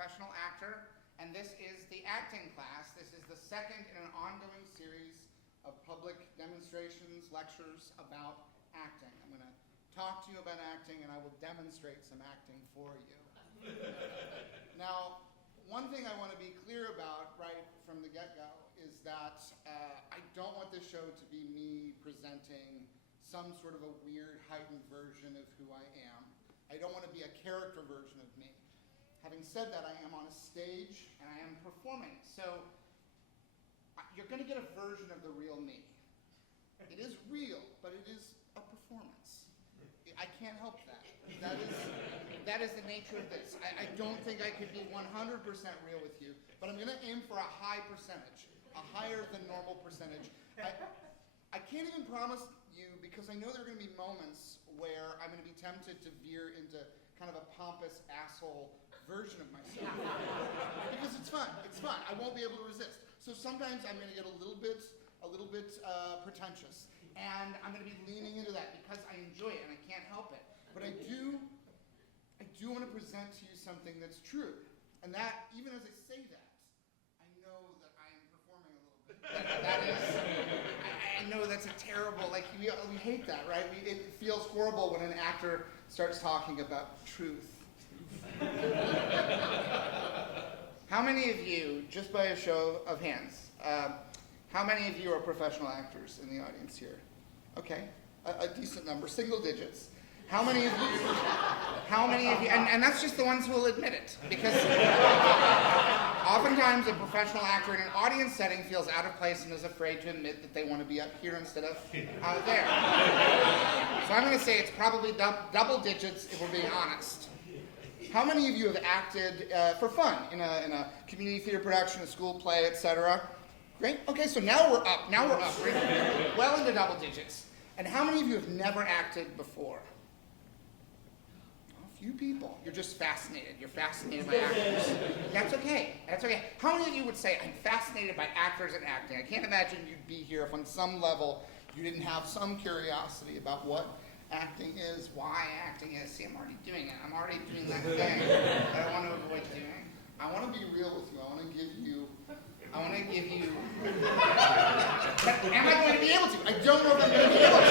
professional actor, and this is the acting class. This is the second in an ongoing series of public demonstrations, lectures about acting. I'm going to talk to you about acting, and I will demonstrate some acting for you. Now, one thing I want to be clear about right from the get-go is that I don't want this show to be me presenting some sort of a weird, heightened version of who I am. I don't want to be a character version of me. Having said that, I am on a stage and I am performing. So you're going to get a version of the real me. It is real, but it is a performance. I can't help that. That is the nature of this. I don't think I could be 100% real with you, but I'm going to aim for a high percentage, a higher than normal percentage. I can't even promise you, because I know there are going to be moments where I'm going to be tempted to veer into kind of a pompous asshole version of myself. Because it's fun. It's fun. I won't be able to resist. So sometimes I'm going to get a little bit pretentious, and I'm going to be leaning into that because I enjoy it and I can't help it. But I do want to present to you something that's true, and that even as I say that, I know that I am performing a little bit. That is, I know that's a terrible. Like we hate that, right? It feels horrible when an actor starts talking about truth. How many of you, just by a show of hands, how many of you are professional actors in the audience here? Okay, a decent number, single digits. How many of you, and that's just the ones who will admit it, because oftentimes a professional actor in an audience setting feels out of place and is afraid to admit that they want to be up here instead of out there. So I'm going to say it's probably double digits if we're being honest. How many of you have acted for fun in a community theater production, a school play, etc.? Great. Okay, so now we're up. We're well into double digits. And how many of you have never acted before? A few people. You're just fascinated. You're fascinated by actors. That's okay. That's okay. How many of you would say, I'm fascinated by actors and acting? I can't imagine you'd be here if on some level you didn't have some curiosity about what acting is, why acting is. See, I'm already doing it. I'm already doing that thing that I want to avoid doing. I want to be real with you. I want to give you, but am I going to be able to? I don't know if I'm going to be able to.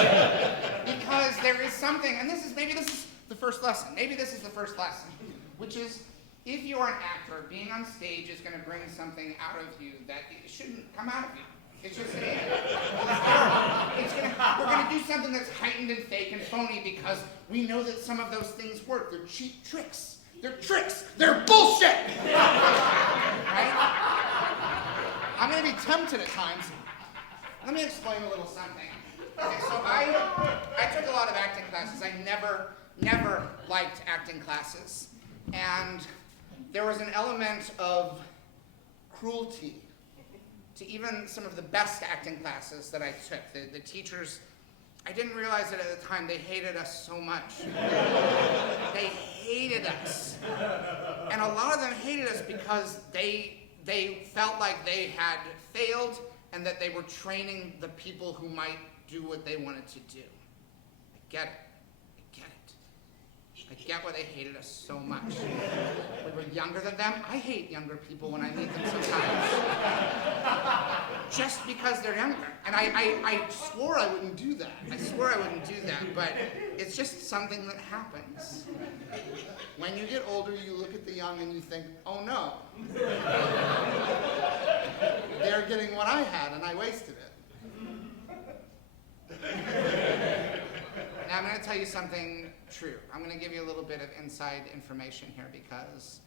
Because there is something, and maybe this is the first lesson. Maybe this is the first lesson, which is, if you are an actor, being on stage is going to bring something out of you that it shouldn't come out of you. It's just we're going to do something that's heightened and fake and phony because we know that some of those things work. They're cheap tricks. They're tricks. They're bullshit. Right? I'm going to be tempted at times. Let me explain a little something. Okay, so I took a lot of acting classes. I never liked acting classes. And there was an element of cruelty to even some of the best acting classes that I took. The teachers, I didn't realize it at the time, they hated us so much. They hated us. And a lot of them hated us because they felt like they had failed and that they were training the people who might do what they wanted to do. I get it. I get why they hated us so much. We were younger than them. I hate younger people when I meet them sometimes. Just because they're younger. And I swore I wouldn't do that. But it's just something that happens. When you get older, you look at the young and you think, oh no. They're getting what I had and I wasted it. Now I'm going to tell you something true. I'm going to give you a little bit of inside information here because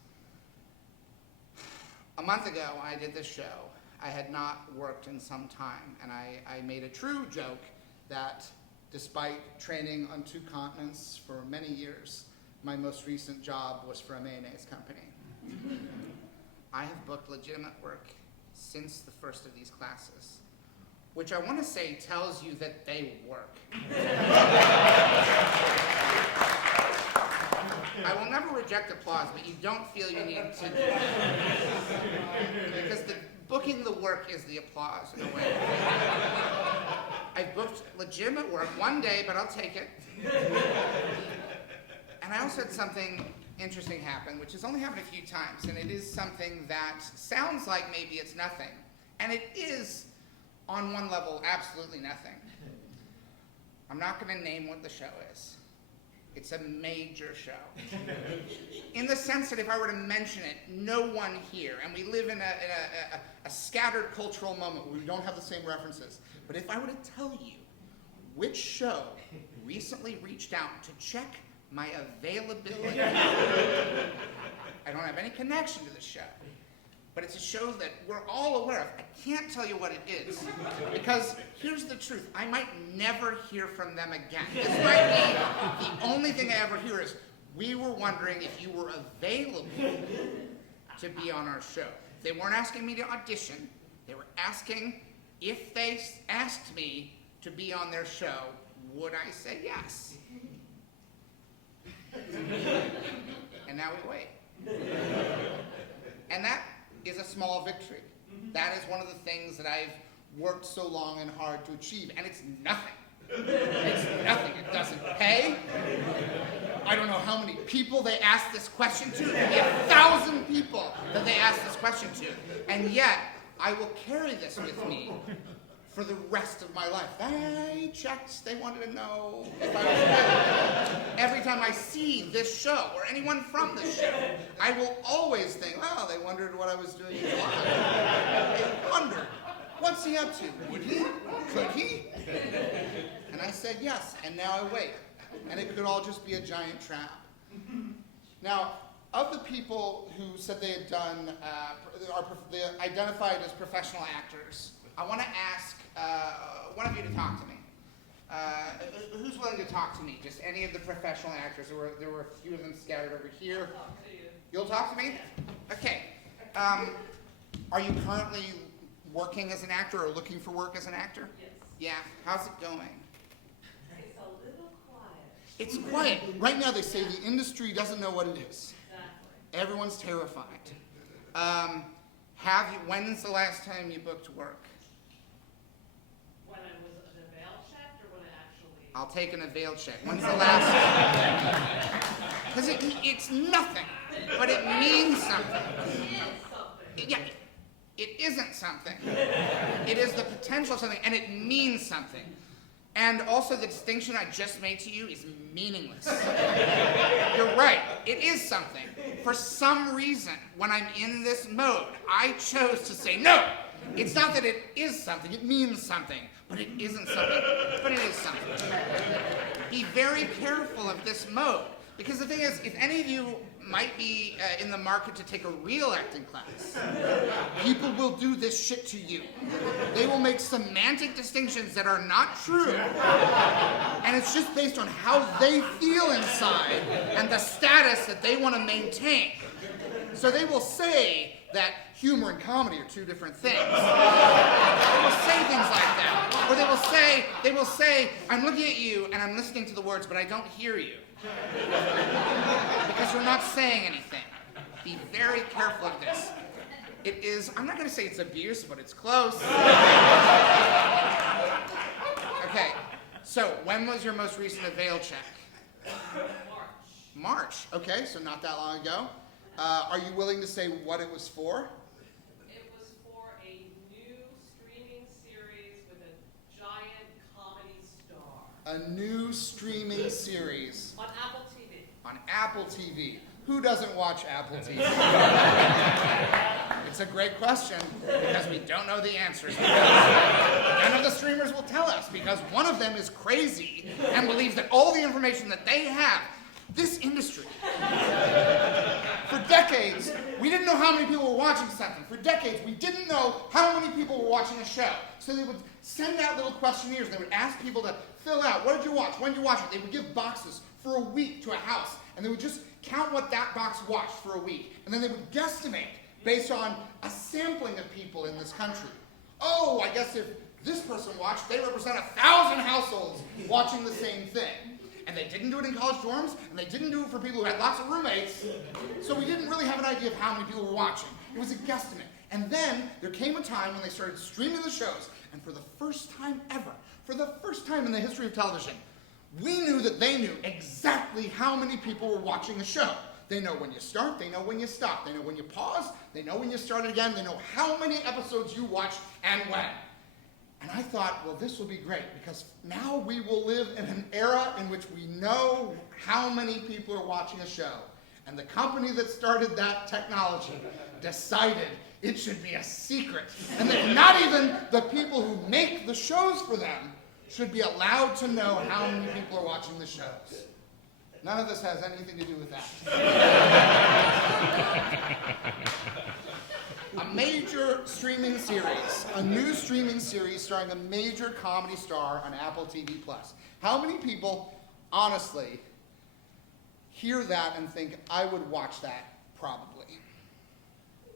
a month ago when I did this show, I had not worked in some time, and I made a true joke that despite training on 2 continents for many years, my most recent job was for a mayonnaise company. I have booked legitimate work since the first of these classes, which I want to say tells you that they work. I will never reject applause, but you don't feel you need to do it. Because booking the work is the applause in a way. I've booked legitimate work one day, but I'll take it. And I also had something interesting happened, which has only happened a few times, and it is something that sounds like maybe it's nothing. And it is, on one level, absolutely nothing. I'm not going to name what the show is. It's a major show. In the sense that if I were to mention it, no one here, and we live in a scattered cultural moment where we don't have the same references, but if I were to tell you which show recently reached out to check my availability, I don't have any connection to the show, but it's a show that we're all aware of. I can't tell you what it is, because here's the truth. I might never hear from them again. This might be the only thing I ever hear is, we were wondering if you were available to be on our show. They weren't asking me to audition. They were asking if they asked me to be on their show, would I say yes? And now we wait. And that is a small victory. That is one of the things that I've worked so long and hard to achieve, and it's nothing. It's nothing. It doesn't pay. I don't know how many people they asked this question to. It could be 1,000 people that they asked this question to. And yet, I will carry this with me for the rest of my life. They checked. They wanted to know if I was available. Every time I see this show, or anyone from this show, I will always think, oh, they wondered what I was doing in July. They wondered. What's he up to? Would he? Could he? And I said yes, and now I wait. And it could all just be a giant trap. Now, of the people who said they had done, they identified as professional actors, I want to ask one of you to talk to me. Who's willing to talk to me? Just any of the professional actors. There were a few of them scattered over here. I'll talk to you. You'll talk to me? Okay. Are you currently working as an actor or looking for work as an actor? Yes. Yeah. How's it going? It's a little quiet. It's quiet. Right now they say the industry doesn't know what it is. Exactly. Everyone's terrified. When's the last time you booked work? When I was an AVAIL check or when I actually... I'll take an AVAIL check. When's the last time? Because it's nothing, but it means something. It is something. Yeah, it isn't something. It is the potential of something, and it means something. And also the distinction I just made to you is meaningless. You're right, it is something. For some reason, when I'm in this mode, I chose to say, no, it's not that it is something, it means something, but it isn't something, but it is something. Be very careful of this mode, because the thing is, if any of you might be in the market to take a real acting class, people will do this shit to you. They will make semantic distinctions that are not true, and it's just based on how they feel inside and the status that they want to maintain. So they will say that humor and comedy are two different things. They will say things like that. Or they will say, I'm looking at you and I'm listening to the words, but I don't hear you. Because you're not saying anything. Be very careful of this. It is, I'm not going to say it's abuse, but it's close. Okay, so when was your most recent AVAIL check? March, okay, so not that long ago. Are you willing to say what it was for? It was for a new streaming series with a giant comedy star. A new streaming series. On Apple TV. On Apple TV. Who doesn't watch Apple TV? It's a great question, because we don't know the answers. None of the streamers will tell us, because one of them is crazy and believes that all the information that they have, this industry, for decades, we didn't know how many people were watching something. For decades, we didn't know how many people were watching a show. So they would send out little questionnaires. They would ask people to fill out, what did you watch? When did you watch it? They would give boxes for a week to a house, and they would just count what that box watched for a week. And then they would guesstimate based on a sampling of people in this country. Oh, I guess if this person watched, they represent 1,000 households watching the same thing. And they didn't do it in college dorms, and they didn't do it for people who had lots of roommates, so we didn't really have an idea of how many people were watching. It was a guesstimate. And then there came a time when they started streaming the shows, and for the first time ever, for the first time in the history of television, we knew that they knew exactly how many people were watching the show. They know when you start, they know when you stop, they know when you pause, they know when you start again, they know how many episodes you watched and when. And I thought, well, this will be great, because now we will live in an era in which we know how many people are watching a show. And the company that started that technology decided it should be a secret, and that not even the people who make the shows for them should be allowed to know how many people are watching the shows. None of this has anything to do with that. A major streaming series, a new streaming series starring a major comedy star on Apple TV+. How many people, honestly, hear that and think, I would watch that, probably?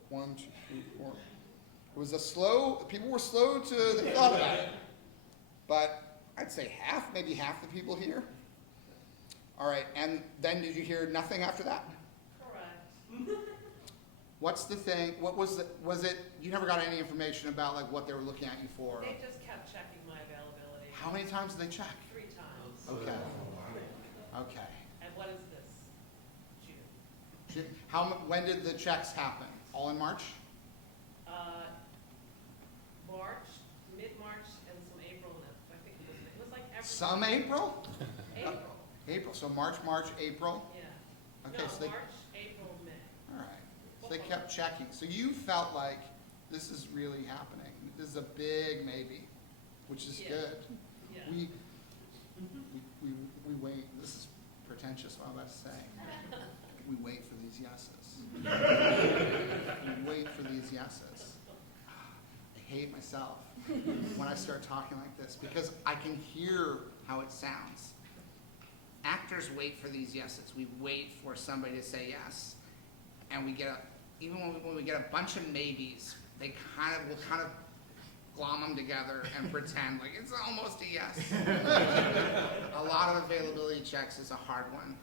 1, 2, 3, 4. It was people were slow to the thought about it. But I'd say maybe half the people here. All right, and then did you hear nothing after that? Correct. What's the thing, was it, you never got any information about like what they were looking at you for? They just kept checking my availability. How many times did they check? 3 times. Okay. Okay. And what is this? June. When did the checks happen? All in March? March, mid-March, and some April. I think it was like every. Some April? April. April, so March, April? Yeah. Okay, No, so they, March, April, May. all right. So they kept checking. So you felt like this is really happening. This is a big maybe, which is Yeah. good. Yeah. We wait, this is pretentious what I'm about to say. We wait for these yeses. We wait for these yeses. I hate myself when I start talking like this because I can hear how it sounds. Actors wait for these yeses. We wait for somebody to say yes. And we get even when we get a bunch of maybes, we'll kind of glom them together and pretend like it's almost a yes. A lot of availability checks is a hard one.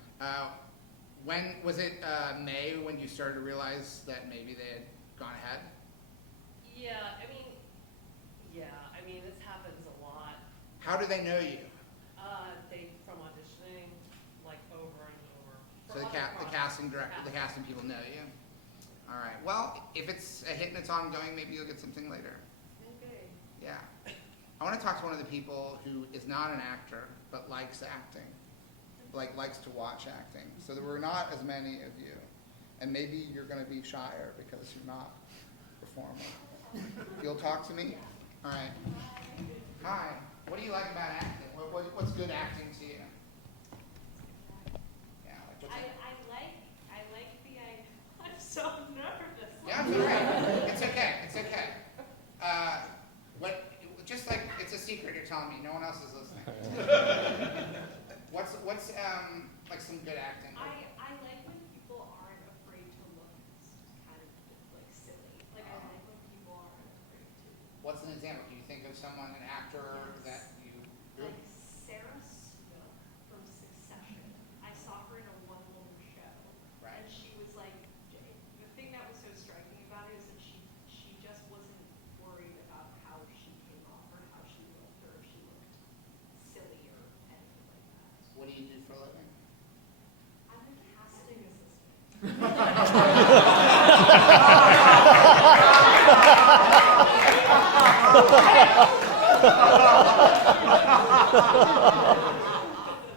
When was it May when you started to realize that maybe they had gone ahead? Yeah, I mean, this happens a lot. How do they know you? From auditioning, like over and over. So the casting director, the casting people know you. All right. Well, if it's a hit and it's ongoing, maybe you'll get something later. Okay. Yeah. I want to talk to one of the people who is not an actor but likes acting, likes to watch acting. So there were not as many of you, and maybe you're going to be shyer because you're not a performer. You'll talk to me. All right. Hi. What do you like about acting? What's good acting to you? Yeah. I like the idea. I'm so nervous. Yeah, it's all right. It's okay. It's okay. Just like it's a secret you're telling me. No one else is listening. What's like some good acting? I like when people aren't afraid to look kind of like silly. Like I like when people aren't afraid to. What's an example? Can you think of someone, an actor that you? Like Sarah Snook from Succession. I saw her in a one-woman show, Right. and she was like, the thing that was so striking about it is that she just wasn't worried about how she came off or how she looked or if she looked silly or anything like that. What do you do for a living? I'm a casting assistant.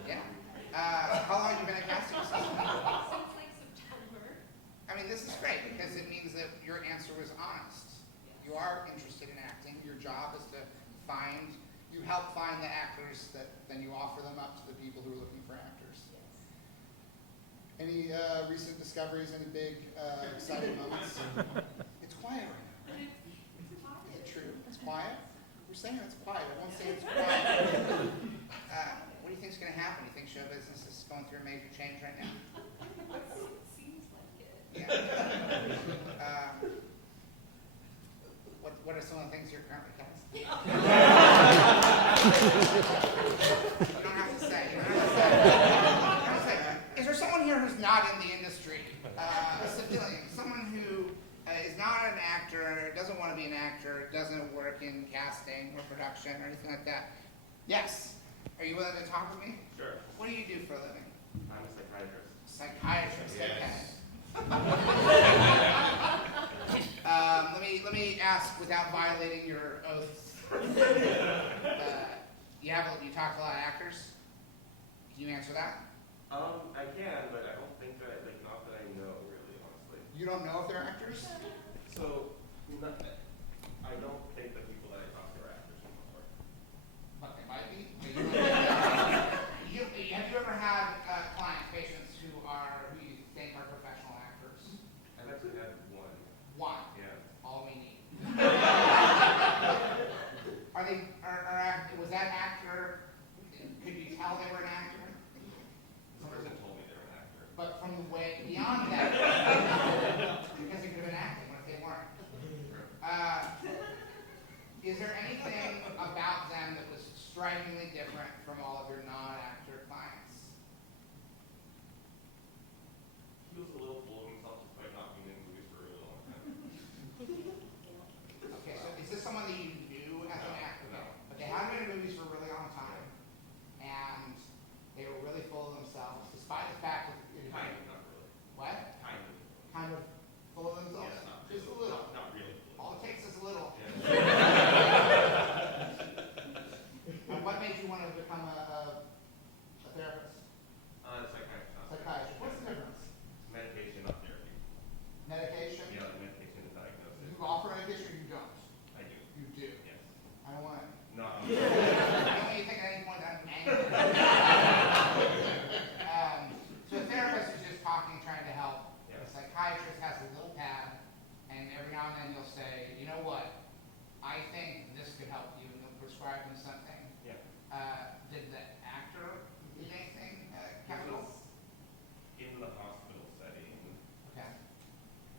Yeah. How long have you been a casting assistant? Since like September. I mean, this is great because it means that your answer was honest. You are interested in acting. Your job is to help find the actors that then you offer them up to the people who are looking for actors. Any recent discoveries? Any big exciting moments? It's quiet right now, right? Is it true? It's quiet? We're saying it's quiet. I won't say it's quiet. What do you think is going to happen? Do you think show business is going through a major change right now? It seems like it. Yeah. What are some of the things you're currently casting? You don't have to say. You don't have to say. Is there someone here who's not in the industry? A civilian, someone who is not an actor, doesn't want to be an actor, doesn't work in casting or production or anything like that? Yes. Are you willing to talk with me? Sure. What do you do for a living? I'm a psychiatrist. Psychiatrist, Yes. okay. Let me ask without violating your oaths. You talk to a lot of actors? Can you answer that? I can, but I don't think that, not that I know, really, honestly. You don't know if they're actors? So, I don't think the people that I talk to are actors anymore. But they might be. Have you ever had clients, patients who you think are professional actors? I've actually had one. One. Yeah. All we need. Was that actor, could you tell they were an actor? The person told me they were an actor. But from the way, beyond that, because they could have been acting, what if they weren't? Is there anything about them that was strikingly different from all of your non-actor clients? He was a little full of himself despite not being in movies for a really long time. Okay, so is this someone that you knew as an actor? No. But they hadn't been in movies for a really long time, and they were really full of themselves, despite the fact that Kind of, not really. what? Kind of. Kind of full of themselves? Yeah, not Just a really. little. Not really. All it takes is a little. Yeah. And what made you want to become a therapist? Psychiatrist. Psychiatrist. What's the difference? Medication, not therapy. Medication? Yeah, medication and diagnosis. You offer medication or you don't? I do. You do. Yes. I don't want it. No. I don't want you to think at any point that I'm angry. So a therapist is just talking, trying to help. Yeah. A psychiatrist has a little pad, and every now and then you'll say, you know what? I think this could help you, and you'll prescribe them something. Yeah. Did the actor do anything This chemical? was in the hospital setting, Okay.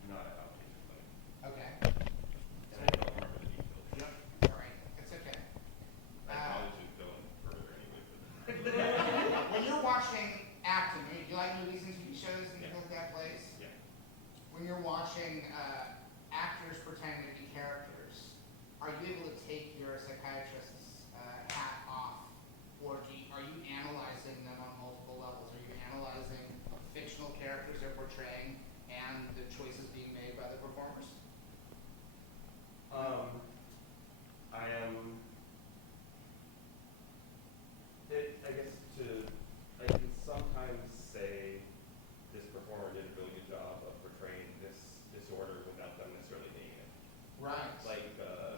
not at outpatient clinic. Okay. And I don't remember the details. All right. It's okay. I probably should go in further anyway. When you're watching acting, do you like movies and TV shows and Yeah. things like that plays? Yeah. When you're watching actors pretending to be characters, are you able to take your psychiatrist's hat off, or are you analyzing them on multiple levels? Are you analyzing fictional characters they're portraying and the choices being made by the performers? I can sometimes say this performer did a really good job of portraying this disorder without them necessarily being it. Right. Like,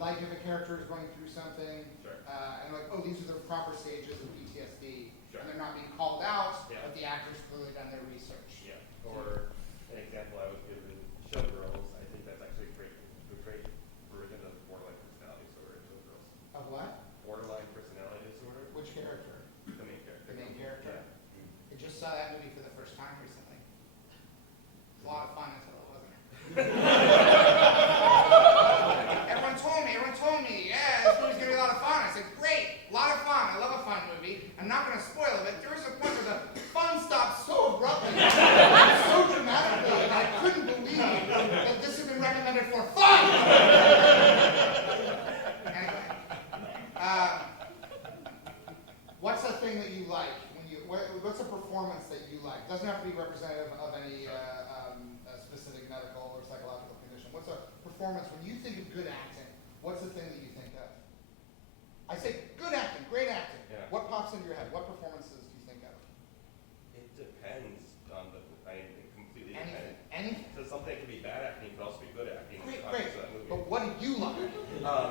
Like if a character is going through something, Sure. and like, oh, these are the proper stages of PTSD, Sure. and they're not being called out, Yeah. but the actor's clearly done their research. Yeah. Or an example I was given, Showgirls, I think that's actually a great version of borderline personality disorder in Showgirls. Of what? Borderline personality disorder, Which character? the main character. The main character? Yeah. I just saw that movie for the first time recently. It was a lot of fun until it wasn't. Everyone told me, yeah, this movie's gonna be a lot of fun. I said, great, a lot of fun. I love a fun movie. I'm not gonna spoil it, but there was a point where the fun stopped so abruptly, so dramatically, and I couldn't believe that this had been recommended for fun. Anyway, what's a thing that you like? What's a performance that you like? It doesn't have to be representative of any a specific medical or psychological condition. What's a performance, when you think of good acting, what's the thing that you think of? I say good acting, great acting. Yeah. What pops into your head? What performances do you think of? It depends on it completely Anything. depends. Anything. So something can be bad acting, but also be good acting. Great, in the great. context of that movie. But what do you like?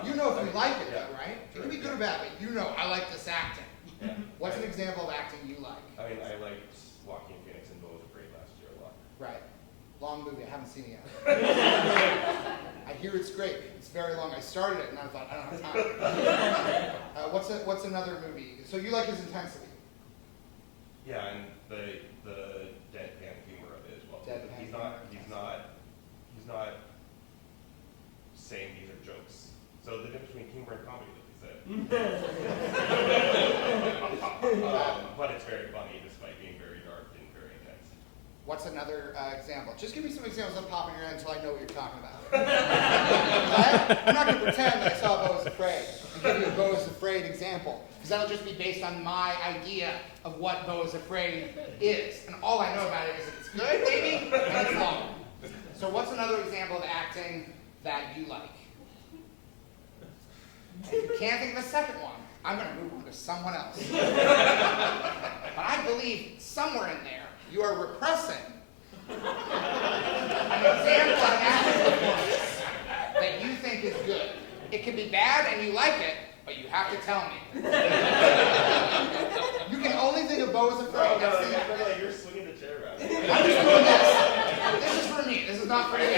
You know if you like it, though, right? It can be good or bad, but you know, I like this acting. Yeah. What's an example of acting you like? I mean, I liked Joaquin Phoenix and Beau was Afraid last year a lot. Right. Long movie. I haven't seen it yet. I hear it's great. It's very long. I started it and I thought, I don't have time. What's another movie? So you like his intensity? Yeah, and the deadpan humor of it as well. Deadpan He's humor, not saying these are jokes. So the difference between humor and comedy, like you said. But it's very funny despite being very dark and very intense. What's another example? Just give me some examples that pop in your head until I know what you're talking about. I'm not going to pretend that I saw Beau was Afraid and give you a Beau was Afraid afraid example, because that'll just be based on my idea of what Beau is afraid is. And all I know about it is that it's good, maybe, and it's long. So what's another example of acting that you like? If you can't think of a second one, I'm going to move on to someone else. But I believe somewhere in there, you are repressing an example of acting performance that you think is good. It can be bad and you like it, but you have to tell me. You can only think of Beau is afraid. You're swinging the chair around. I'm just doing this. This is for me. This is not for you.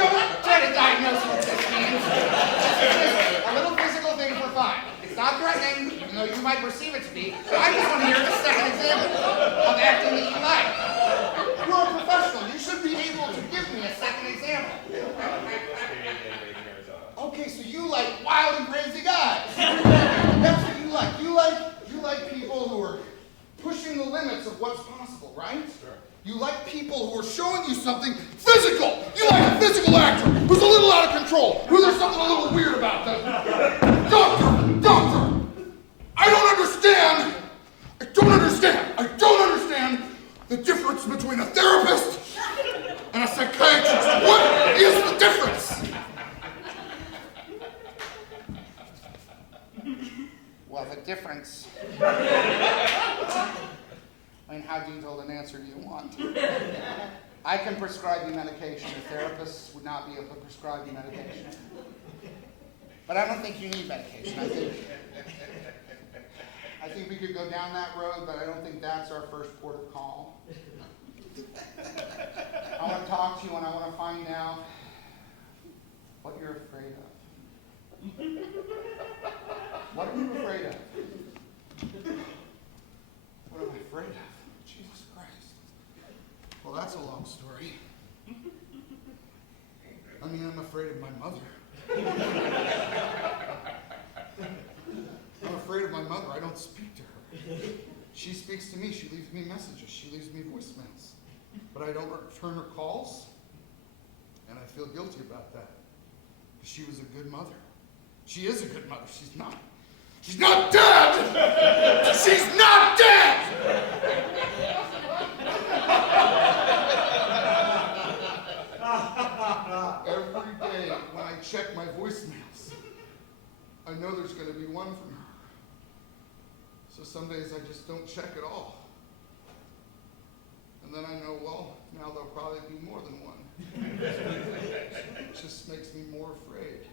Don't try to diagnose what this means. It's just a little physical thing for fun. It's not threatening, even though you might perceive it to be. So I just want to hear the second example of acting that you like. You're a professional. You should be able to give me a second example. Okay, so you like wild and crazy guys. That's what you like. You like people who are pushing the limits of what's possible, right? Sure. You like people who are showing you something physical. You like a physical actor who's a little out of control, who there's something a little weird about them. Doctor, I don't understand the difference between a therapist and a psychiatrist. What is the difference? Well, the difference. I mean, how detailed an answer do you want? I can prescribe you medication. A therapist would not be able to prescribe you medication. But I don't think you need medication. I think we could go down that road, but I don't think that's our first port of call. I want to talk to you and I want to find out what you're afraid of. What are you afraid of? What am I afraid of? Jesus Christ. Well, that's a long story. I mean, I'm afraid of my mother. I'm afraid of my mother. I don't speak to her. She speaks to me. She leaves me messages. She leaves me voicemails. But I don't return her calls. And I feel guilty about that. Because she was a good mother. She is a good mother. She's not dead! She's not dead! Every day when I check my voicemails, I know there's going to be one from her. So some days I just don't check at all. And then I know, well, now there'll probably be more than one. It just makes me more afraid.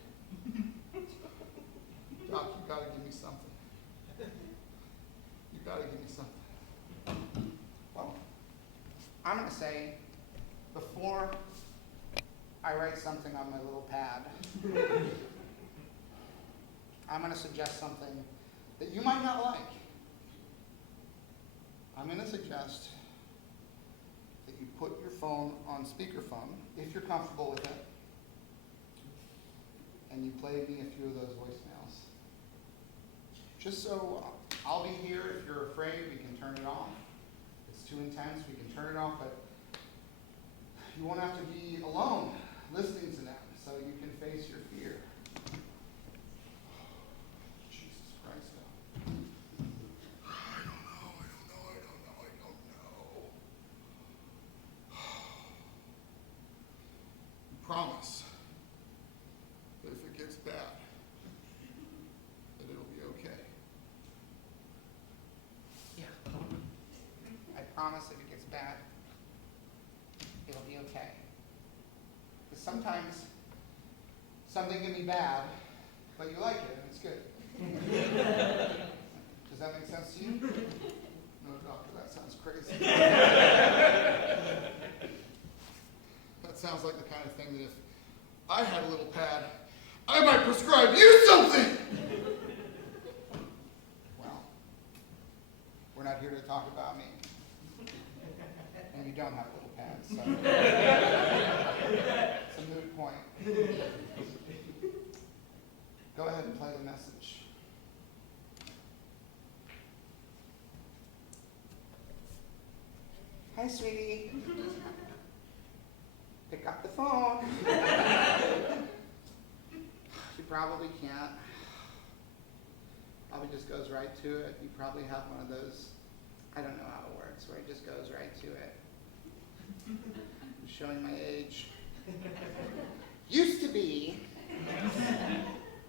Doc, you gotta give me something. You gotta give me something. Well, I'm gonna say, before I write something on my little pad, I'm gonna suggest something that you might not like. I'm gonna suggest that you put your phone on speakerphone, if you're comfortable with it, and you play me a few of those voicemails. Just so I'll be here. If you're afraid, we can turn it off. If it's too intense, we can turn it off, but you won't have to be alone listening to them, so you can face your fear. Jesus Christ. I don't know. Promise that if it gets bad, that it'll be okay. Yeah. I promise if it gets bad, it'll be okay. Because sometimes something can be bad, but you like it and it's good. Does that make sense to you? No, doctor, that sounds crazy. That sounds like the kind of thing that if I had a little pad, I might prescribe you something! Well, we're not here to talk about me. And you don't have a little pad, so it's a moot point. Go ahead and play the message. Hi, sweetie. Pick up the phone. You probably can't. probably just goes right to it. You probably have one of those, I don't know how it works, where it just goes right to it. I'm showing my age. Used to be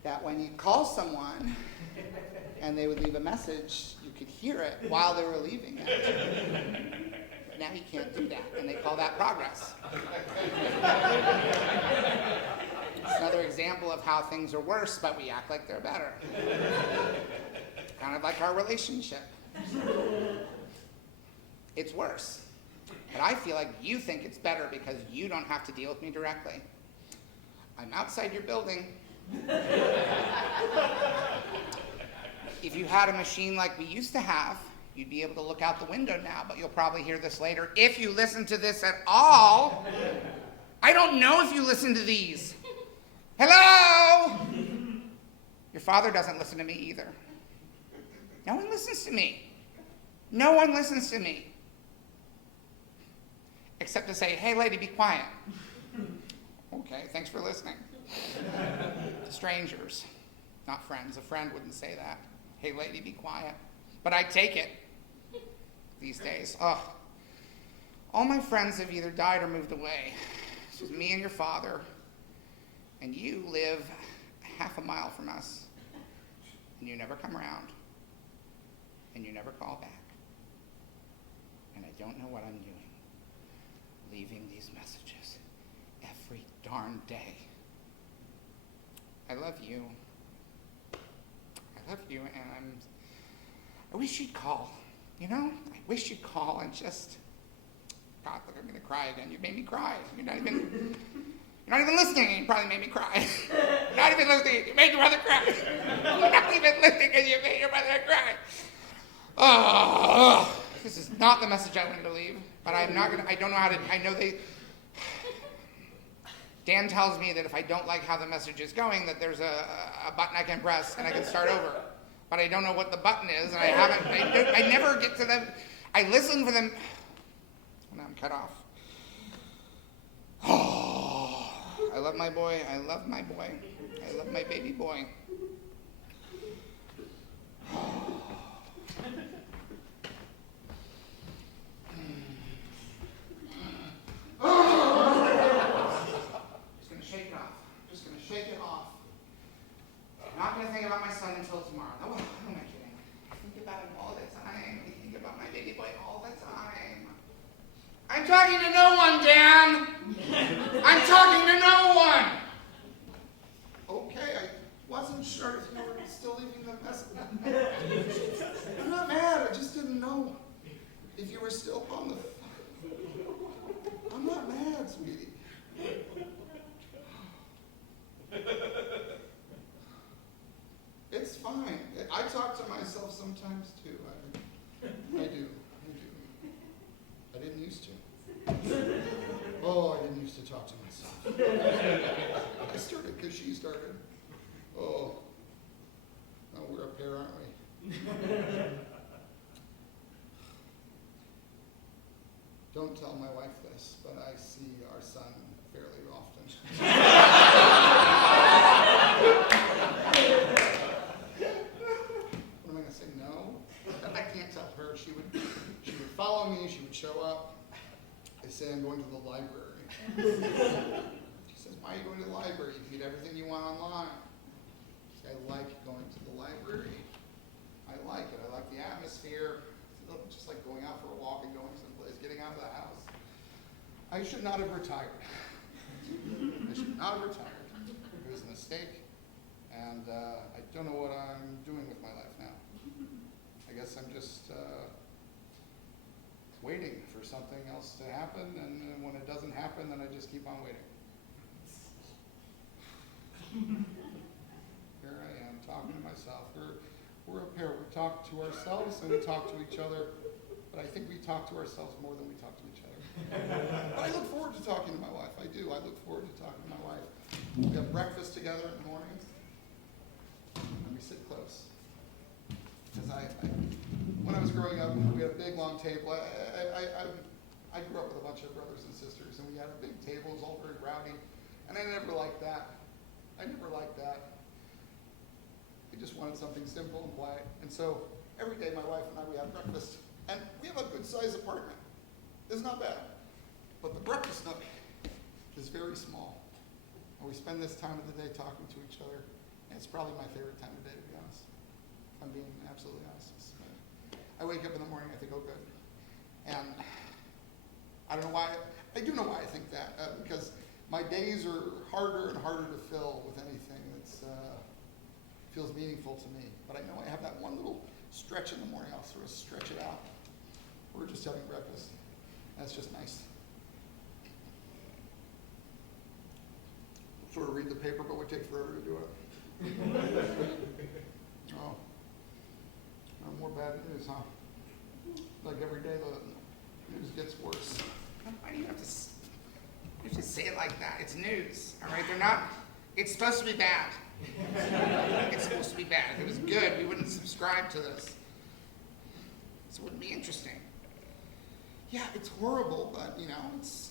that when you call someone and they would leave a message, you could hear it while they were leaving it. But now you can't do that, and they call that progress. It's another example of how things are worse, but we act like they're better. Kind of like our relationship. It's worse. But I feel like you think it's better because you don't have to deal with me directly. I'm outside your building. If you had a machine like we used to have, you'd be able to look out the window now, but you'll probably hear this later. If you listen to this at all, I don't know if you listen to these. Hello? Your father doesn't listen to me either. No one listens to me. No one listens to me. Except to say, hey lady, be quiet. Okay, thanks for listening. Strangers, not friends. A friend wouldn't say that. Hey lady, be quiet. But I take it these days. Ugh. All my friends have either died or moved away. It's just me and your father. And you live half a mile from us. And you never come around. And you never call back. And I don't know what I'm doing. Leaving these messages every darn day. I love you. I love you, and I wish you'd call, you know? I wish you'd call and just, God, look, I'm gonna cry again. You made me cry. You're not even listening, and you probably made me cry. You're not even listening, you made your mother cry. You're not even listening, and you made your mother cry. Oh, this is not the message I wanted to leave, but I don't know how to, Dan tells me that if I don't like how the message is going, that there's a button I can press and I can start over. But I don't know what the button is, and I never get to them. I listen for them. Now I'm cut off. Oh, I love my boy. I love my boy. I love my baby boy. I'm not going to think about my son until tomorrow. No, who am I kidding? I think about him all the time. I think about my baby boy all the time. I'm talking to no one, Dan! I'm talking to no one! Okay, I wasn't sure if you were still leaving the message. I'm not mad, I just didn't know if you were still on the phone. I'm not mad, sweetie. It's fine. I talk to myself sometimes too. I do. I didn't used to. Oh, I didn't used to talk to myself. I started because she started. Oh, we're a pair, aren't we? Don't tell my wife this, but I see our son fairly often. She would follow me, she would show up. I say, I'm going to the library. She says, why are you going to the library? You can get everything you want online. I say, I like going to the library. I like it. I like the atmosphere. It's just like going out for a walk and going someplace, getting out of the house. I should not have retired. I should not have retired. It was a mistake. And I don't know what I'm doing with my life now. I guess I'm just waiting for something else to happen, and when it doesn't happen, then I just keep on waiting. Here I am, talking to myself. We're a pair. We talk to ourselves and we talk to each other, but I think we talk to ourselves more than we talk to each other. But I look forward to talking to my wife. I do. I look forward to talking to my wife. We have breakfast together in the morning, and we sit close. Because when I was growing up, we had a big, long table. I grew up with a bunch of brothers and sisters, and we had a big table. It was all very rowdy, and I never liked that. I just wanted something simple and quiet. And so every day my wife and I, we have breakfast. And we have a good sized apartment. It's not bad. But the breakfast nook is very small. And we spend this time of the day talking to each other. And it's probably my favorite time of day, to be honest. If I'm being absolutely honest. I wake up in the morning, I think, oh, good. And I don't know why. I do know why I think that. Because my days are harder and harder to fill with anything that feels meaningful to me. But I know I have that one little stretch in the morning. I'll sort of stretch it out. We're just having breakfast. That's just nice. Sort of read the paper, but would take forever to do it. Oh. No more bad news, huh? Like every day the news gets worse. Why do you have to say it like that? It's news, all right? They're not, it's supposed to be bad. It's supposed to be bad. If it was good, we wouldn't subscribe to this. So it wouldn't be interesting. Yeah, it's horrible, but you know, it's.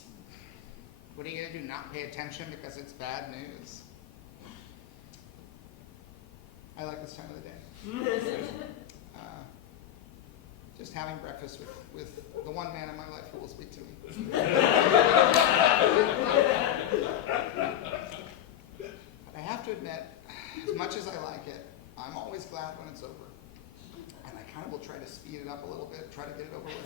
What are you gonna do, not pay attention because it's bad news? I like this time of the day. Just having breakfast with the one man in my life who will speak to me. But I have to admit, as much as I like it, I'm always glad when it's over. And I kind of will try to speed it up a little bit, try to get it over with.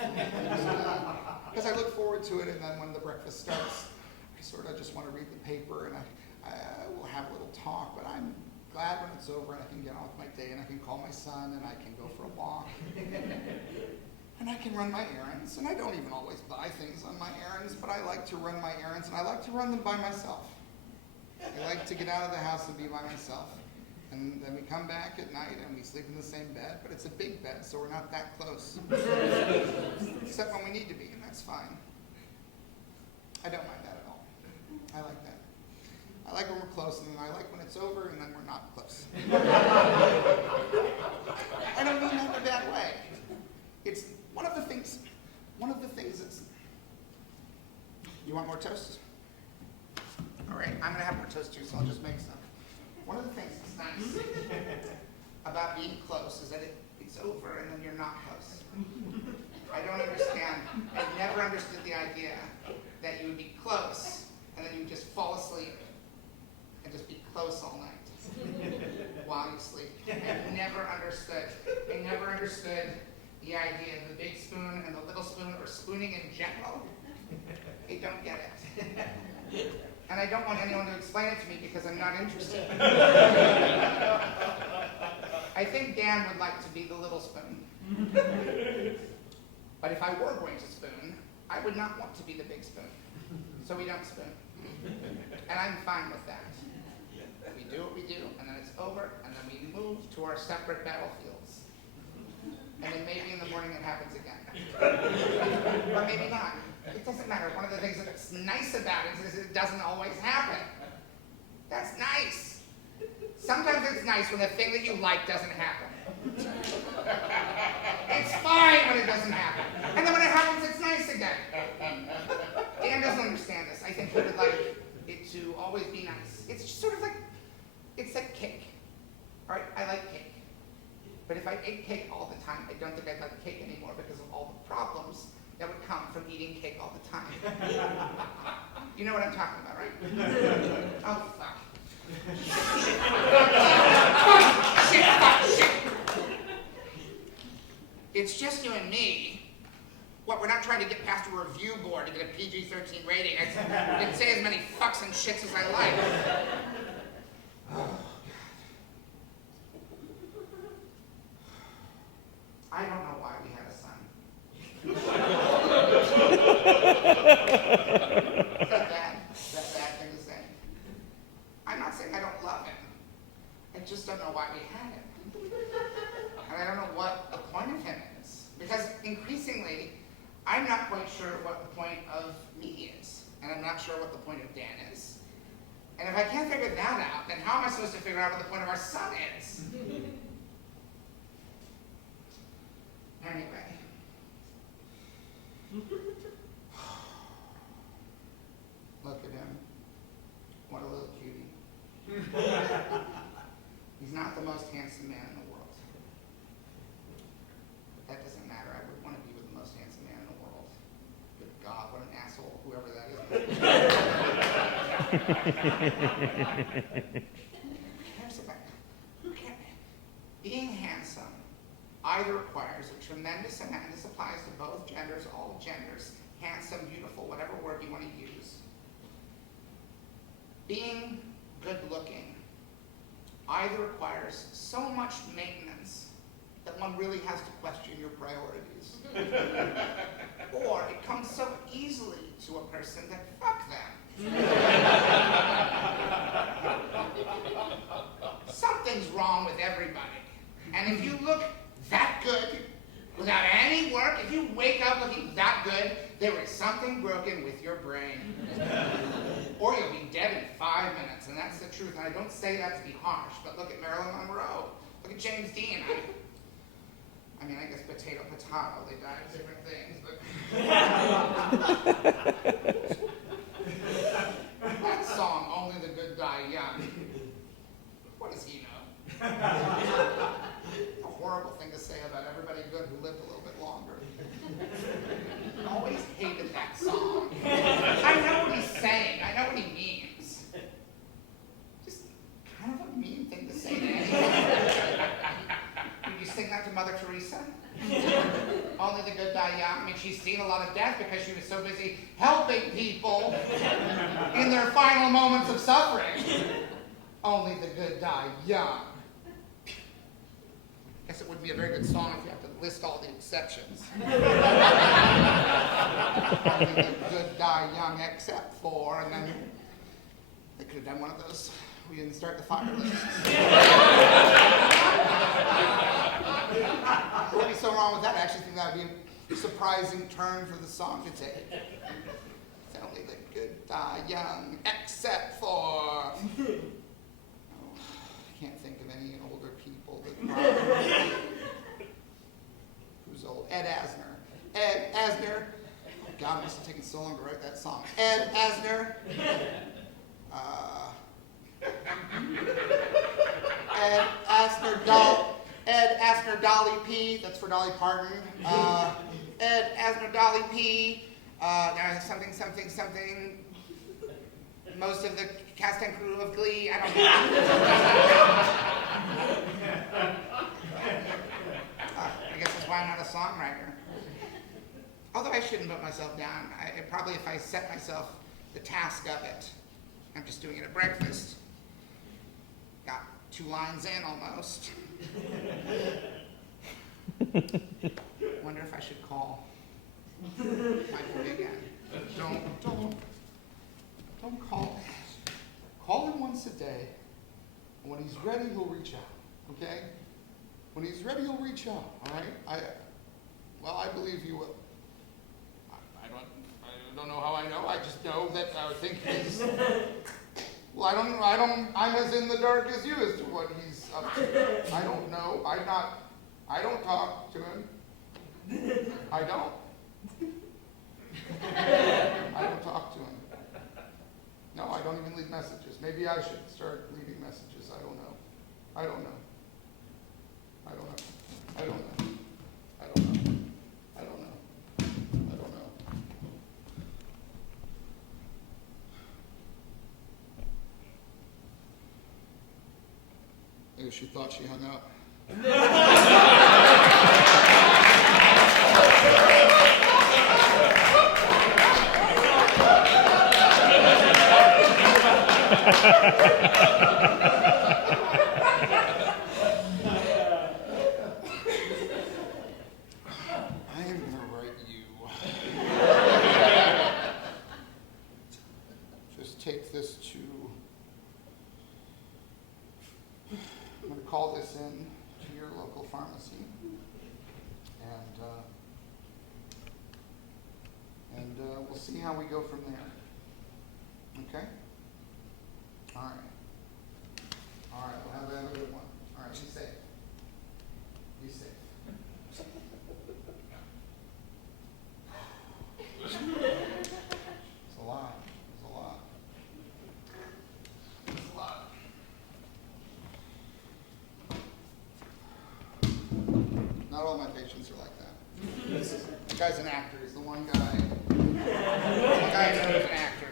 Because I look forward to it, and then when the breakfast starts, I sort of just want to read the paper, and I will have a little talk, but I'm glad when it's over and I can get on with my day, and I can call my son, and I can go for a walk. And I can run my errands, and I don't even always buy things on my errands, but I like to run my errands, and I like to run them by myself. I like to get out of the house and be by myself. And then we come back at night and we sleep in the same bed, but it's a big bed, so we're not that close. Except when we need to be, and that's fine. I don't mind that at all. I like that. I like when we're close, and then I like when it's over, and then we're not close. I don't mean that in a bad way. It's one of the things that's. You want more toast? All right, I'm gonna have more toast too, so I'll just make some. One of the things that's nice about being close is that it's over and then you're not close. I don't understand. I've never understood the idea that you would be close and then you would just fall asleep and just be close all night while you sleep. I've never understood. I never understood the idea of the big spoon and the little spoon, or spooning in general. I don't get it. And I don't want anyone to explain it to me because I'm not interested. I think Dan would like to be the little spoon. But if I were going to spoon, I would not want to be the big spoon. So we don't spoon. And I'm fine with that. We do what we do, and then it's over, and then we move to our separate battlefields. And then maybe in the morning it happens again. Or maybe not. It doesn't matter. One of the things that's nice about it is it doesn't always happen. That's nice. Sometimes it's nice when the thing that you like doesn't happen. It's fine when it doesn't happen. And then when it happens, it's nice again. Dan doesn't understand this. I think he would like it to always be nice. It's just sort of like, it's like cake. All right, I like cake. But if I ate cake all the time, I don't think I'd like cake anymore because of all the problems that would come from eating cake all the time. You know what I'm talking about, right? Oh, fuck. Shit. It's just you and me. What, we're not trying to get past a review board to get a PG-13 rating. I can say as many fucks and shits as I like. Oh. I don't know why we had a son. Is that bad? Is that a bad thing to say? I'm not saying I don't love him. I just don't know why we had him. And I don't know what the point of him is. Because increasingly, I'm not quite sure what the point of me is. And I'm not sure what the point of Dan is. And if I can't figure that out, then how am I supposed to figure out what the point of our son is? Anyway. Look at him. What a little cutie. He's not the most handsome man in the world. But that doesn't matter. I would want to be with the most handsome man in the world. Good God, what an asshole, whoever that is. Who cares? Being handsome either requires a tremendous amount, and this applies to both genders, all genders, handsome, beautiful, whatever word you want to use. Being good looking either requires so much maintenance that one really has to question your priorities. Or it comes so easily to a person that fuck them. Something's wrong with everybody. And if you look that good, without any work, if you wake up looking that good, there is something broken with your brain. Or you'll be dead in 5 minutes, and that's the truth. And I don't say that to be harsh, but look at Marilyn Monroe. Look at James Dean. I mean, I guess potato, they die of different things, but... That song, Only the Good Die Young. What does he know? A horrible thing to say about everybody good who lived a little bit longer. I always hated that song. I know what he's saying. I know what he means. Just kind of a mean thing to say to anyone. Did you sing that to Mother Teresa? Only the good die young. I mean, she's seen a lot of death because she was so busy helping people in their final moments of suffering. Only the good die young. Guess it would be a very good song if you have to list all the exceptions. Only the good die young except for, and then they could have done one of those. We didn't start the fire list. What would be so wrong with that? I actually think that would be a surprising turn for the song to take. It's only the good die young except for... Oh, I can't think of any older people that who's old? Ed Asner. Ed Asner. Oh God, it must have taken so long to write that song. Ed Asner. Ed Asner Dolly P. That's for Dolly Parton. Ed Asner Dolly P. Something. Most of the cast and crew of Glee. I don't know. I guess that's why I'm not a songwriter. Although I shouldn't put myself down. Probably if I set myself the task of it. I'm just doing it at breakfast. Got 2 lines in almost. Wonder if I should call my boy again. Don't call. Call him once a day. And when he's ready, he'll reach out. Okay? When he's ready, he'll reach out. All right? I believe he will. I don't know how I know. I just know that I would think he's. Well, I'm as in the dark as you as to what he's up to. I don't know. I don't talk to him. I don't talk to him. No, I don't even leave messages. Maybe I should start leaving messages. I don't know. Maybe she thought she hung up. I am gonna write you. Just take this to. I'm gonna call this in to your local pharmacy, and we'll see how we go from there. Okay. All right. We'll have a good one. All right, be safe. Be safe. It's a lot. all my patients are like that. The guy's an actor. He's the one guy. The guy I know is an actor.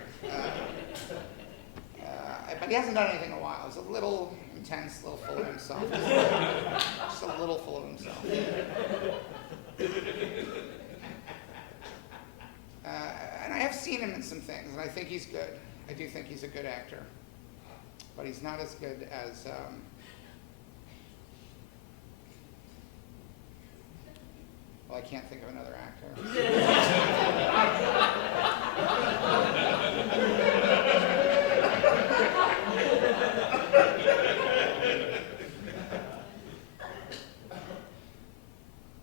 But he hasn't done anything in a while. He's a little intense, a little full of himself. Just a little full of himself. And I have seen him in some things, and I think he's good. I do think he's a good actor. But he's not as good as... well, I can't think of another actor.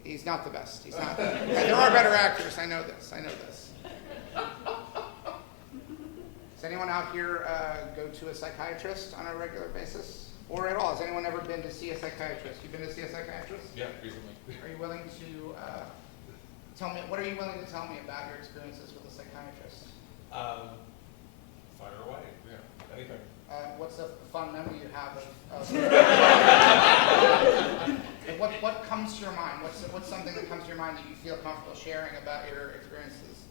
He's not the best. He's not. There are better actors. I know this. I know this. Does anyone out here go to a psychiatrist on a regular basis? Or at all? Has anyone ever been to see a psychiatrist? You've been to see a psychiatrist? Yeah, recently. Are you willing to tell me, what are you willing to tell me about your experiences with a psychiatrist? Fire away. Yeah, anything. What's a fun memory you have of what comes to your mind? What's something that comes to your mind that you feel comfortable sharing about your experiences?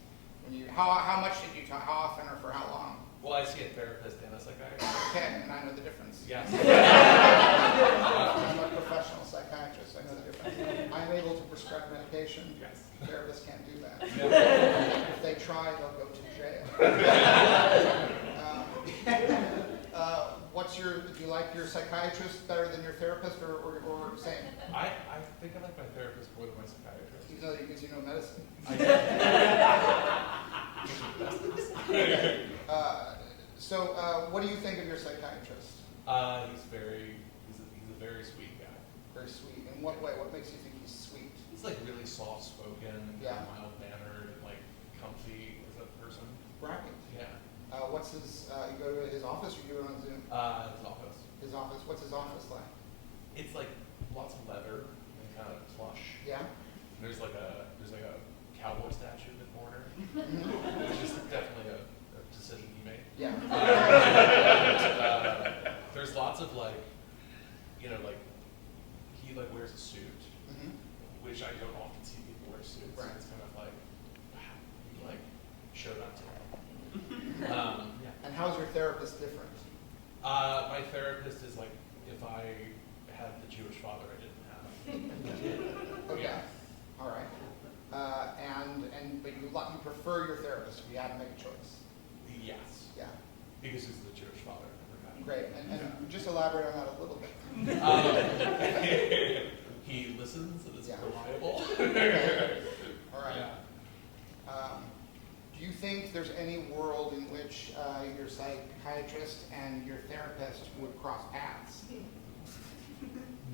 How much did you talk? How often or for how long? Well, I see a therapist and a psychiatrist. Okay, and I know the difference. Yes. I'm a professional psychiatrist. I know the difference. I'm able to prescribe medication. Yes. Therapists can't do that. No. If they try, they'll go to jail. Do you like your psychiatrist better than your therapist, or same? I think I like my therapist more than my psychiatrist. Even though because you know medicine. So, what do you think of your psychiatrist? He's a very sweet guy. Very sweet. In what way? What makes you think he's sweet? He's like really soft spoken, Yeah. mild mannered, like comfy as a person. Right. Yeah. What's his? You go to his office, or you do it on Zoom? His office. His office. What's his office like? It's like lots of leather and kind of plush. Yeah. And there's like a cowboy statue in the corner, Mm-hmm. which is definitely a decision he made. Yeah. There's lots of like he wears a suit, Mm-hmm. which I don't often see people wear suits. Right. It's kind of like, wow, he like showed up today. Yeah. And how's your therapist different? My therapist is like if I had the Jewish father I didn't have. Okay. Yeah. All right. But you prefer your therapist if you had to make a choice. Yes. Yeah. Because he's the Jewish father I never had. Great. And just elaborate on that a little bit. He listens and is Yeah. reliable. Okay. All right. Yeah. Do you think there's any world in which your psychiatrist and your therapist would cross paths?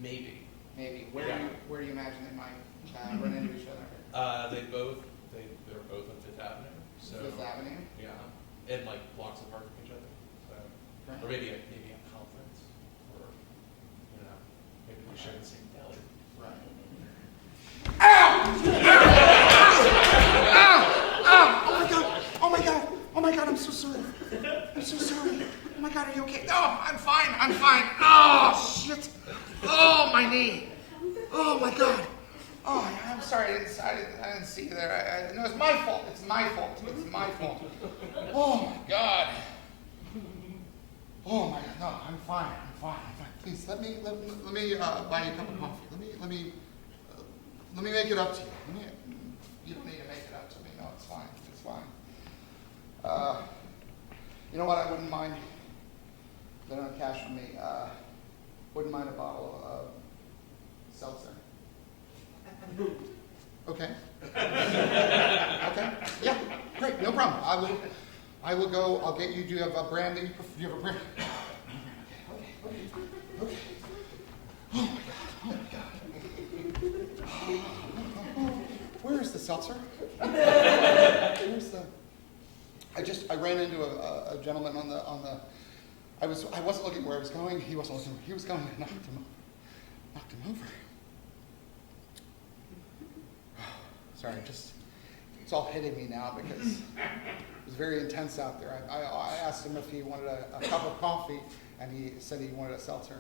Maybe. Maybe. Yeah. Where do you imagine they might run into each other? They're both on Fifth Avenue. So Fifth Avenue? yeah, and like blocks apart from each other. So, Right. or maybe a conference, or maybe we share the same deli. Right. Ow! Ow! Ow! Oh my God! Oh my God! Oh my God! I'm so sorry. I'm so sorry. Oh my God! Are you okay? No, I'm fine. I'm fine. Oh shit! Oh my knee! Oh my God! Oh, I'm sorry. I didn't see you there. No, it's my fault. It's my fault. It's my fault. Oh my God! Oh my God! No, I'm fine. I'm fine. I'm fine. Please let me buy you a cup of coffee. Let me make it up to you. You don't need to make it up to me. No, it's fine. It's fine. You know what? I wouldn't mind. They don't have cash for me. Wouldn't mind a bottle of seltzer. Okay. Okay. Yeah. Great. No problem. I will go. I'll get you. Do you have a brand that you prefer? Do you have a brand? Okay. Oh my God. Where is the seltzer? Where's the? I ran into a gentleman on the. I wasn't looking where I was going. He wasn't looking where he was going. I knocked him over. Sorry, it's all hitting me now because it was very intense out there. I asked him if he wanted a cup of coffee, and he said he wanted a seltzer.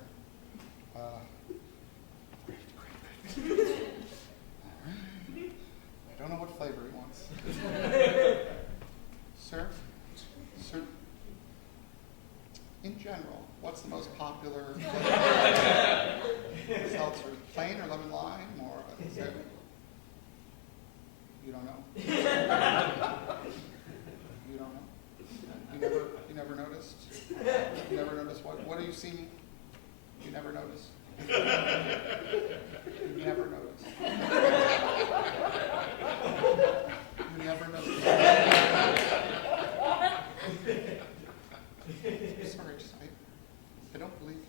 don't know what flavor he wants. Sir? Sir? In general, what's the most popular seltzer? Plain or lemon lime? Or is there... You don't know? You don't know? You never noticed? You never noticed what do you see? You never noticed? You never noticed. You never noticed. Sorry, just I don't believe you.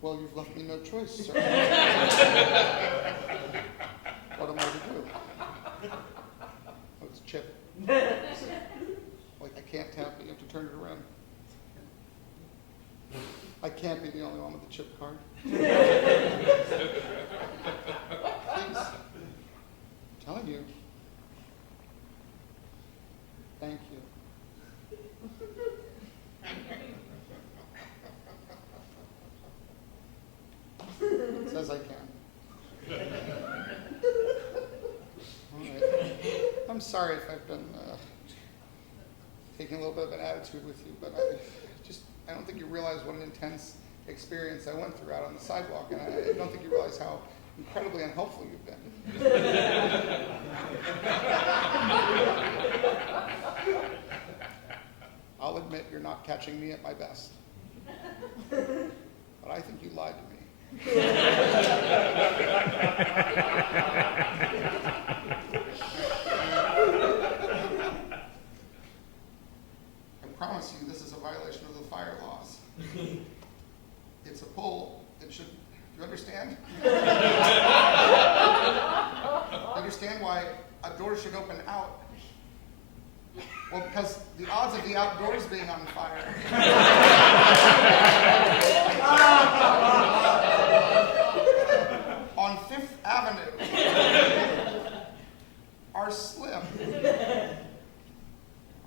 Well, you've left me no choice, sir. What am I to do? Oh, it's Chip. Like, I can't tap it, you have to turn it around. I can't be the only one with the chip card. Please. I'm telling you. Thank you. It says I can. All right. I'm sorry if I've been taking a little bit of an attitude with you, but I don't think you realize what an intense experience I went through out on the sidewalk, and I don't think you realize how incredibly unhelpful you've been. I'll admit you're not catching me at my best, but I think you lied to me. I promise you this is a violation of the fire laws. It's a pull. It should. Do you understand? Understand why a door should open out? Well, because the odds of the outdoors being on fire on 5th Avenue are slim. All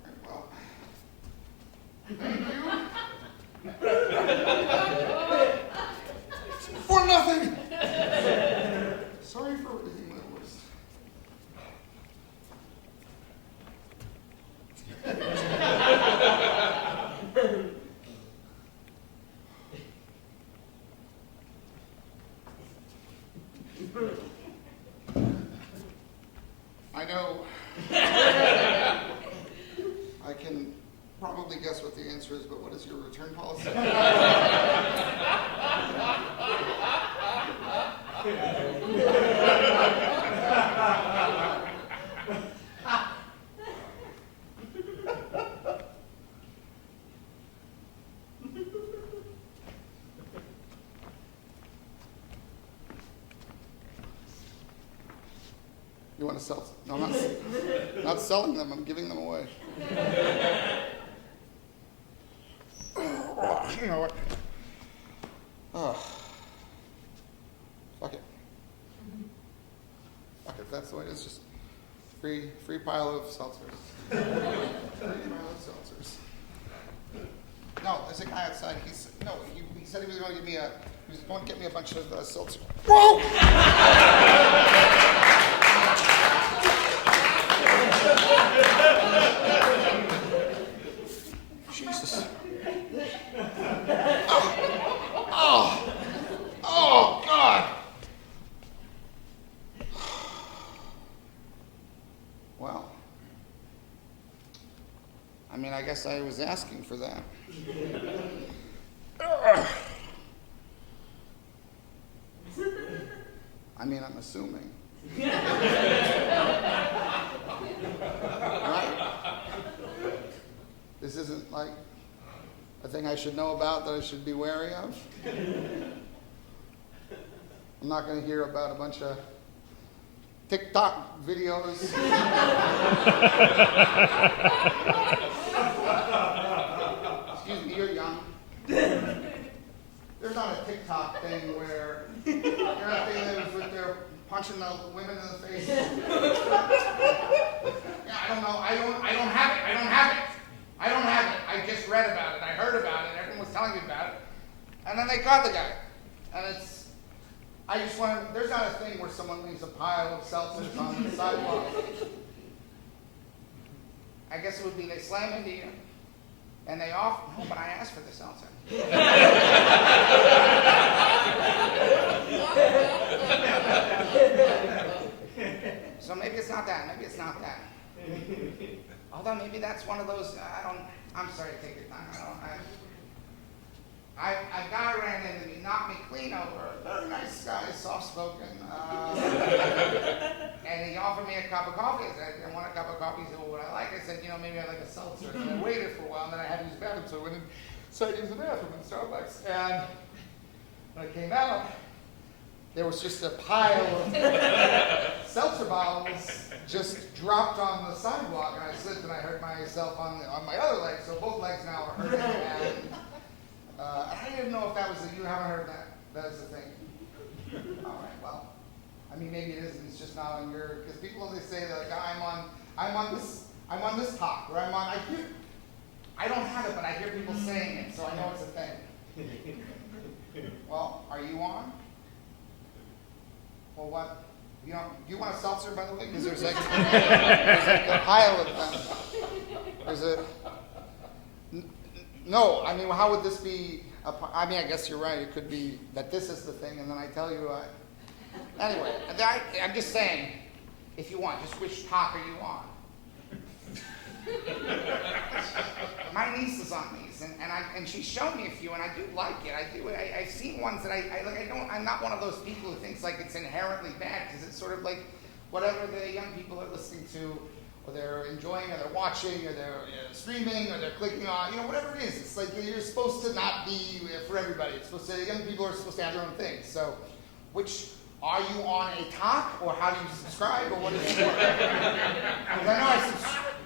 right, well, thank you. For nothing. Sorry for raising my voice. I know I can probably guess what the answer is, but what is your return policy? You want to sell? No, I'm not selling them. I'm giving them away. You know what? Fuck it. Fuck it. That's the way it is. Just free pile of seltzers. Free pile of seltzers. No, there's a guy outside. He said he was going to give me he was going to get me a bunch of seltzer. Whoa! Jesus. Oh, God. Well, I mean, I guess I was asking for that. I mean, I'm assuming. Right? This isn't like a thing I should know about that I should be wary of. I'm not going to hear about a bunch of TikTok videos. Excuse me, you're young. there's not a TikTok thing where you're not thinking that was with their punching the women in the face. Yeah, I don't know. I don't have it. I just read about it. I heard about it. Everyone was telling me about it. And then they caught the guy. And I just want to, there's not a thing where someone leaves a pile of seltzers on the sidewalk. I guess it would be they slam into you and they offer, no, but I asked for the seltzer. So maybe it's not that. Although maybe that's one of those, I'm sorry, take your time. A guy ran into me, knocked me clean over. Very nice guy, soft-spoken. And he offered me a cup of coffee. I said, I want a cup of coffee. He said, well, what I like? I said, maybe I'd like a seltzer. And I waited for a while, and then I had to use the bathroom, so I went in. So I used the bathroom in Starbucks. And when I came out, there was just a pile of seltzer bottles just dropped on the sidewalk. And I slipped, and I hurt myself on my other leg. So both legs now are hurting. And I didn't know if that was you haven't heard that. That is the thing. All right, well, I mean, maybe it isn't. It's just not on your, because people, they say that, like, I'm on this talk, or I don't have it, but I hear people saying it, so I know it's a thing. Well, are you on? Well, what? Do you want a seltzer, by the way? Because there's like a pile of them. No, I mean, how would this be? I mean, I guess you're right. It could be that this is the thing, and then I tell you. Anyway, I'm just saying, if you want, just which talk are you on? My niece is on these, and she's shown me a few, and I do like it. I've seen ones that I'm not one of those people who thinks like it's inherently bad, because it's sort of like whatever the young people are listening to, or they're enjoying, or they're watching, or they're streaming, or they're clicking on, whatever it is. It's like you're supposed to not be for everybody. It's supposed to, young people are supposed to have their own thing. So, are you on a talk, or how do you subscribe, or what is it? Because I know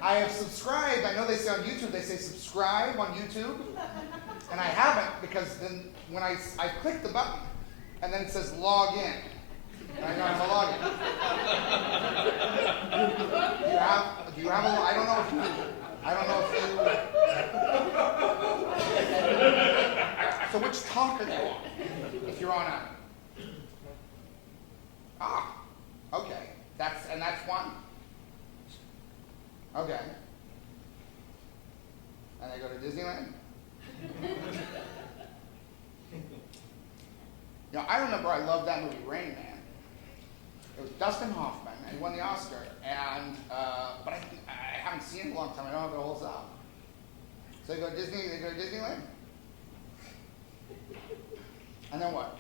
I have subscribed. I know they say on YouTube, they say subscribe on YouTube, and I haven't, because then when I click the button, and then it says log in. I don't have a login. Do you have a? I don't know if you. So which talk are you on? If you're on a. Okay. That's one. Okay. And they go to Disneyland. I remember I loved that movie, Rain Man. It was Dustin Hoffman, and he won the Oscar. And but I haven't seen it in a long time. I don't have the whole song. So they go to Disneyland. And then what?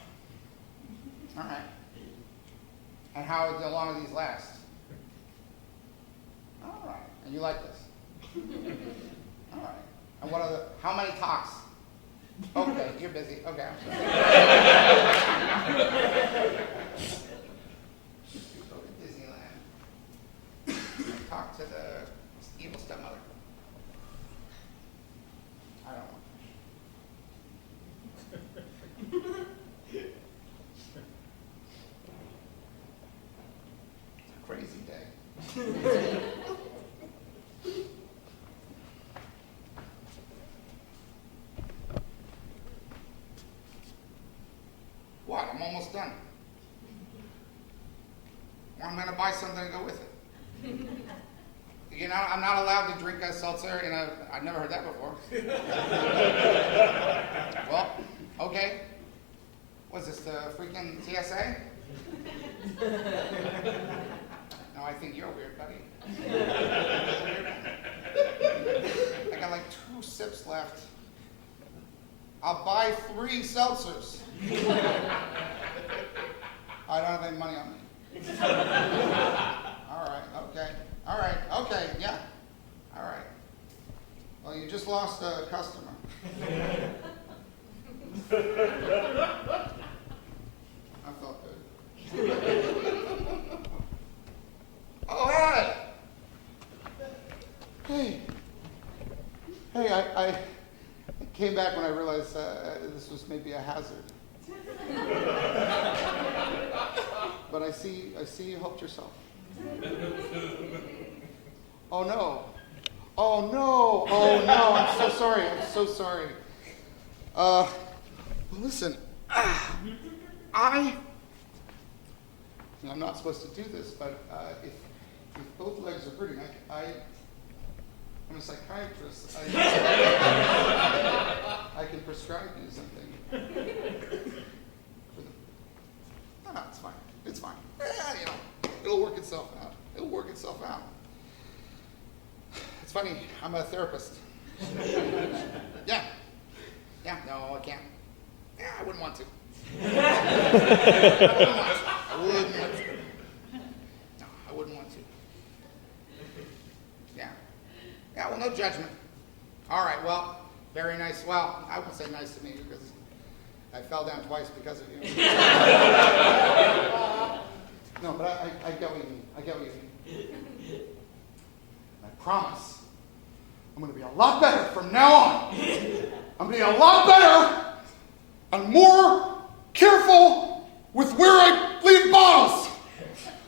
All right. And how long do these last? All right. And you like this? All right. And how many talks? Okay, you're busy. Okay, I'm sorry. Go to Disneyland. Talk to the evil stepmother. I don't want It's a crazy day. What? I'm almost done. I'm going to buy something to go with it. I'm not allowed to drink a seltzer I've never heard that before. Well, okay. What's this, the freaking TSA? No, I think you're weird, buddy. I got like 2 sips left. I'll buy 3 seltzers. I don't have any money on me. All right, okay, yeah. All right. Well, you just lost a customer. I felt good. Oh, hey! Hey, I came back when I realized this was maybe a hazard. But I see you helped yourself. Oh no. Oh no. Oh no. I'm so sorry. I'm so sorry. Well, listen. I'm not supposed to do this, but if both legs are hurting, I'm a psychiatrist. I can prescribe you something. No, it's fine. It's fine. It'll work itself out. It'll work itself out. It's funny, I'm a therapist. Yeah. Yeah, no, I can't. Yeah, I wouldn't want to. I wouldn't want to. No, I wouldn't want to. Yeah. Yeah, well, no judgment. All right, well, very nice. Well, I won't say nice to me because I fell down twice because of you. No, but I get what you mean. I get what you mean. I promise I'm going to be a lot better from now on. I'm going to be a lot better and more careful with where I leave bottles.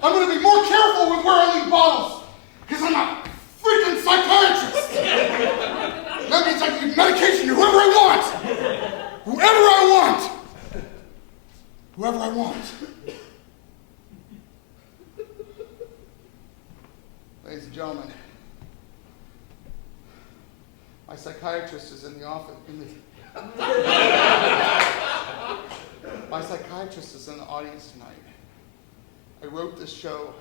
I'm going to be more careful with where I leave bottles because I'm a freaking psychiatrist. That means I can give medication to whoever I want. Whoever I want. Whoever I want. Ladies and gentlemen, my psychiatrist is in the office. My psychiatrist is in the audience tonight. I wrote this show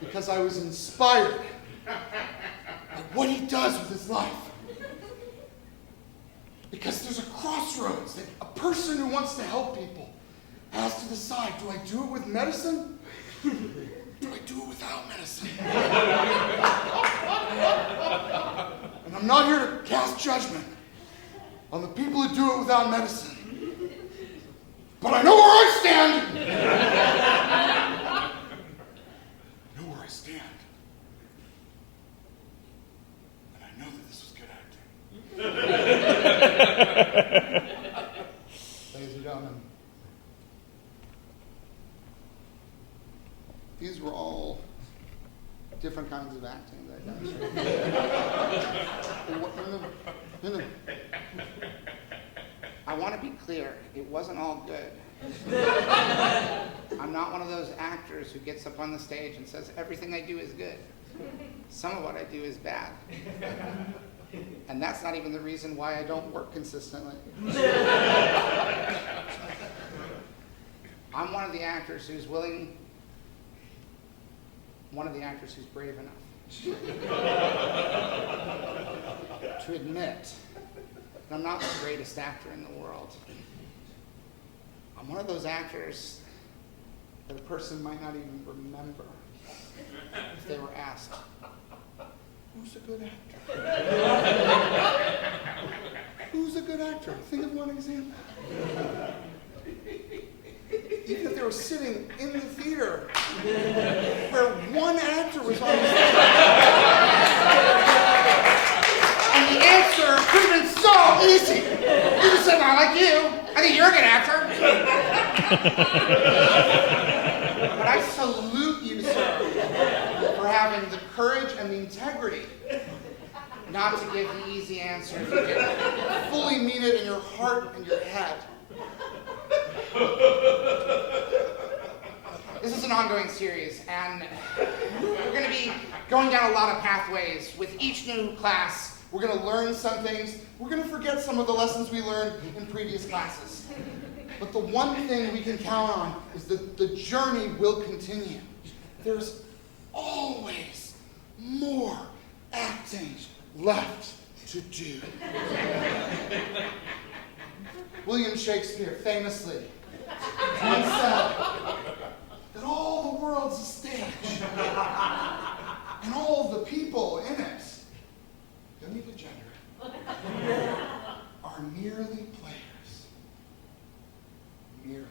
because I was inspired by what he does with his life. Because there's a crossroads that a person who wants to help people has to decide, do I do it with medicine? Do I do it without medicine? And I'm not here to cast judgment on the people who do it without medicine. But I know where I stand. I know where I stand. And I know that this was good acting. Ladies and gentlemen, these were all different kinds of acting that I demonstrated. I want to be clear, it wasn't all good. I'm not one of those actors who gets up on the stage and says, everything I do is good. Some of what I do is bad. And that's not even the reason why I don't work consistently. I'm one of the actors who's brave enough to admit that I'm not the greatest actor in the world. I'm one of those actors that a person might not even remember if they were asked, who's a good actor? Who's a good actor? Think of one example. Even if they were sitting in the theater where one actor was on the stage. And the answer could have been so easy. You just said, I like you. I think you're a good actor. But I salute you, sir, for having the courage and the integrity not to give the easy answer. You can fully mean it in your heart and your head. This is an ongoing series, and we're going to be going down a lot of pathways. With each new class, we're going to learn some things. We're going to forget some of the lessons we learned in previous classes. But the one thing we can count on is that the journey will continue. There's always more acting left to do. William Shakespeare famously once said that all the world's a stage, and all the people in it, don't need to gender it, are merely players, merely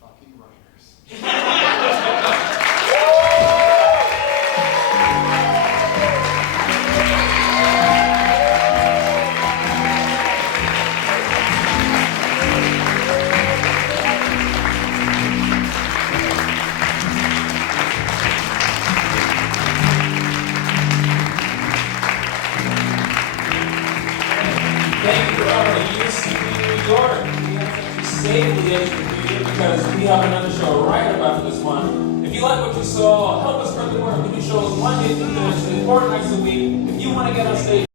fucking writers. Thank you for coming to UCB New York. We have to save the educator because we have another show right about this one. If you like what you saw, help us spread the word. We do shows Monday through Thursday, 4 nights a week. If you want to get on stage,